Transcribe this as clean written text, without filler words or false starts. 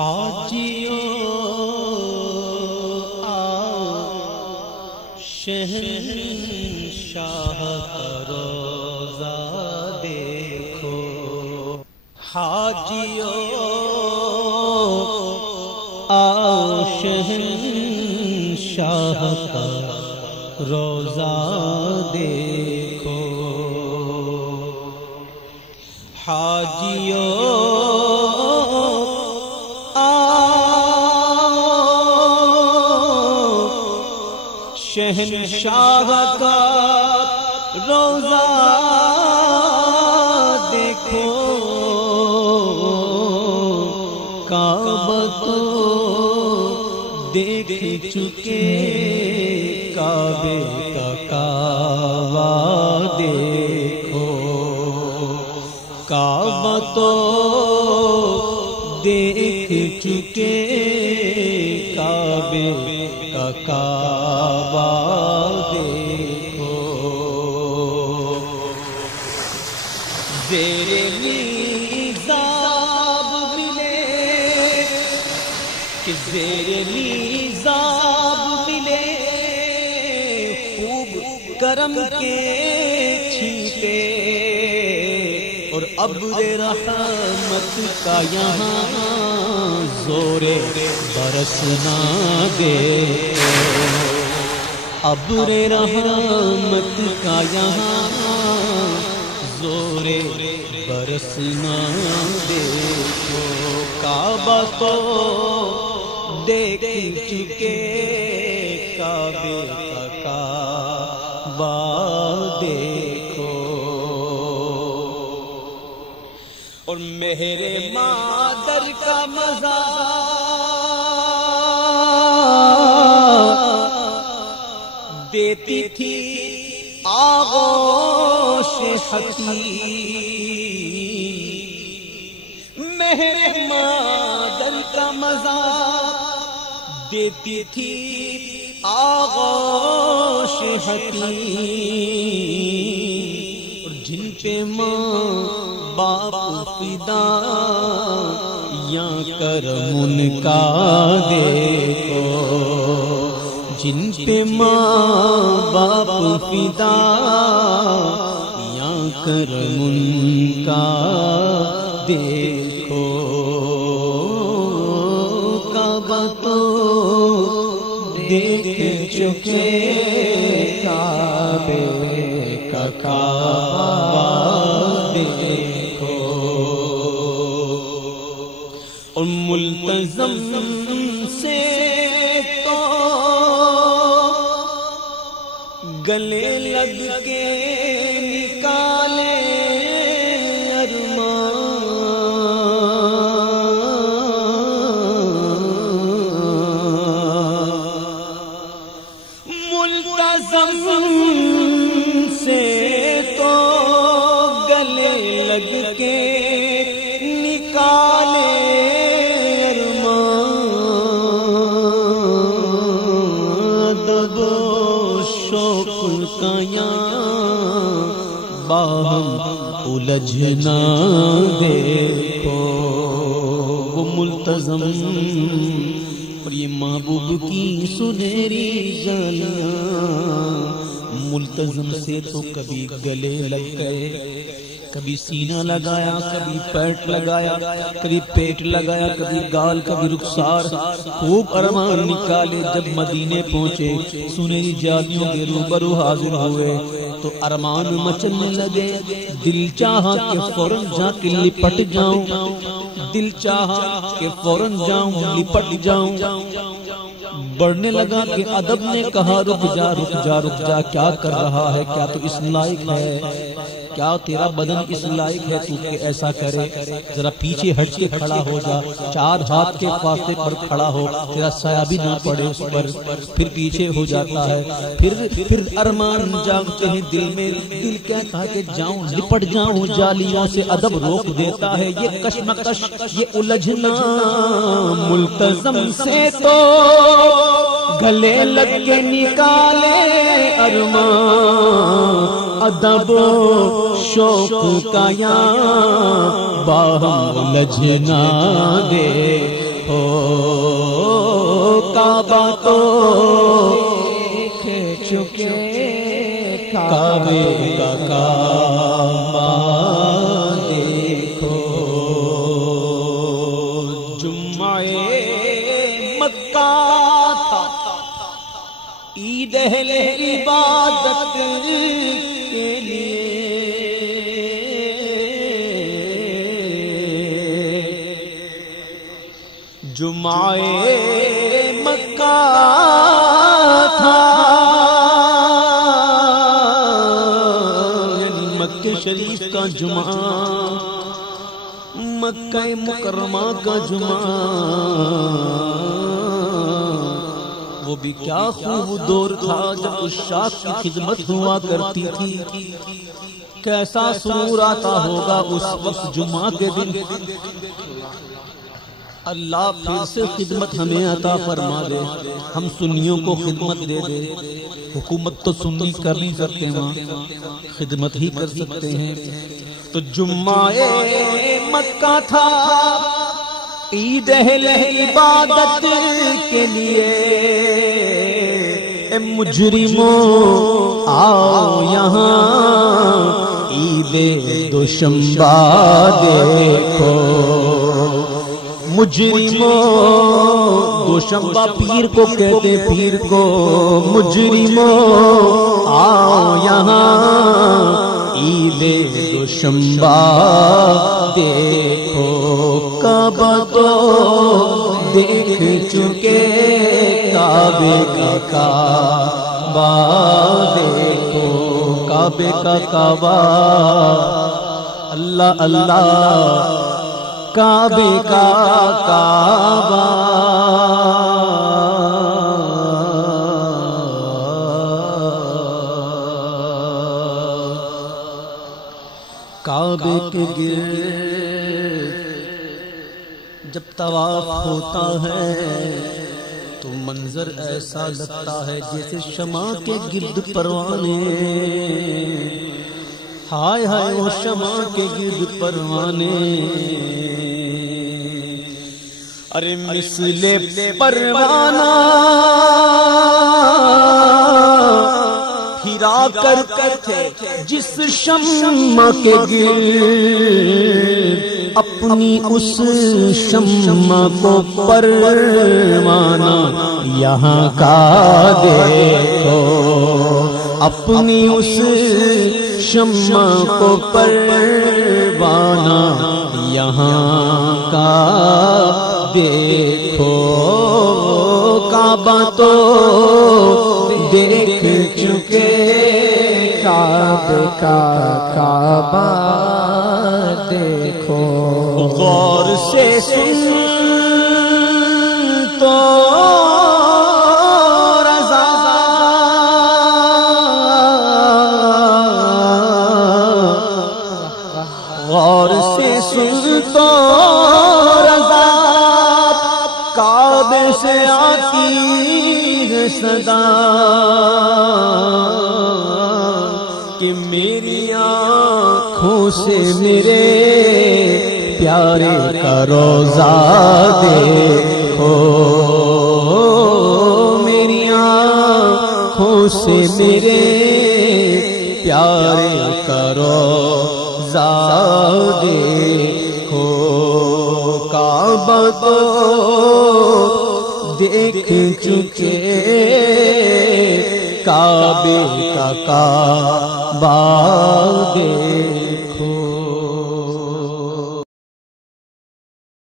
حاجیوں آؤ شہنشاہ کا روضہ دیکھو، حاجیوں آؤ شہنشاہ کا روضہ دیکھو، حاجیوں شہنشاہ کا روضہ دیکھو، کعبہ تو دیکھ چکے، کعبے کا کعبہ دیکھو، کعبہ تو دیکھ چکے، کعبے کا کعبہ دیکھو، زیر میزاب ملے کہ زیر میزاب ملے، خوب کرم کے چھینٹے، اور ابر رحمت کا یہاں زور برسنا دیکھو، ابر رحمت کا یہاں زور برسنا دیکھو، کعبہ تو دیکھ چکے، کعبے کا کعبہ دیکھو، اور مہر مادر کا مزہ دیتی تھی آغوش حقیر، مہر مادر کا مزہ دیتی تھی آغوش حقیر، اور جن پہ ماں باپ فدا یا کرم ان کا دیکھو، جن پہ ماں باپ فدا یا کرم ان کا دیکھو، کعبہ تو دیکھ چکے، کعبے کا کعبہ دیکھو، اور ملتزم سے تو گلے لگ کے نکالے ارمان، ملتزم سے تو گلے لگ کے نکالے ارمان، دبو شوق کا یہاں باہم الجھنا دیکھو، وہ ملتزم اور یہ محبوب کی سنہری جانا، ملتزم سے تو کبھی گلے لگ گئے، کبھی سینہ لگایا، کبھی پیٹ لگایا، کبھی پیٹ لگایا، کبھی گال، کبھی رخسار، خوب ارمان نکالے، جب مدینے پہنچے سنہری جالیوں کے روبرو حاضر ہوئے تو ارمان مچلنے لگے، دل چاہا کہ فوراً جا کے لپٹ جاؤں، دل چاہا کہ فوراً جاؤں لپٹ جاؤں، بڑھنے لگا کہ ادب نے کہا رک جا رک جا رک جا، کیا کر رہا ہے، کیا تو اس لائق ہے، کیا تیرا بدن اس لائق ہے تو کہ ایسا کرے، ذرا پیچھے ہٹ کے کھڑا ہو جا، 4 ہاتھ کے فاصلے پر کھڑا ہو، تیرا سایہ بھی نہ پڑے اس پر، پھر پیچھے ہو جاتا ہے، پھر ارمان جاگتے ہیں دل میں، دل کہتا ہے کہ جاؤں لپٹ جاؤں جالیوں سے، ادب روک دیتا ہے، یہ کشمکش یہ الجھنا، ملتزم سے تو گلے لگ کے نکالے ارمان، ادب و شوق کا یہاں باہم الجھنا دے ہو، تو دیکھ چکے کعبے کا کعبہ دیکھو جمعہ مکہ تھا عید اہل عبادت کے لیے جمعہ مکہ تھا یعنی مکہ شریف کا جمعہ مکہ مکرمہ کا جمعہ وہ بھی کیا خوب دور تھا جب عشاق کی خدمت ہوا کرتی تھی کیسا سرور آتا ہوگا اس وقت جمعہ کے دن اللہ پھر سے خدمت ہمیں عطا فرما دے ہم سنیوں کو خدمت دے دے حکومت تو سنی کر نہیں سکتے وہاں خدمت ہی کر سکتے ہیں تو جمعہ مکہ تھا عید اہل عبادت کے لیے اے مجرموں آؤ یہاں عید دوشنبہ دیکھو مجرموں دوشنبہ پیر کو کہتے پیر کو مجرموں آؤ یہاں عید دوشنبہ دیکھو کعبہ تو دیکھ چکے کعبے کا کعبہ دیکھو کعبے کا کعبہ اللہ اللہ کعبے کا کعبہ کعبے کے گرد جب طواف ہوتا ہے تو منظر ایسا لگتا ہے جیسے شمع کے گرد پروانے ہائے ہائے وہ شمع کے گرد پروانے ارے مثل پروانہ ہرا کرتے جس شمع کے گرد اپنی اس شمع کو پروانہ یہاں کا دیکھو اپنی اس شمع کو پروانہ یہاں کا دیکھو کعبہ تو دیکھ چکے کعبے کا کعبہ دیکھو غور سے سن تو رضا غور سے سن تو رضا کعبے سے آتی ہے صدا کہ میری آنکھوں سے میرے پیارے کا روضہ دیکھو میری آنکھوں سے میرے پیارے کا روضہ دیکھو کعبہ تو دیکھ چکے کعبے کا کعبہ دیکھو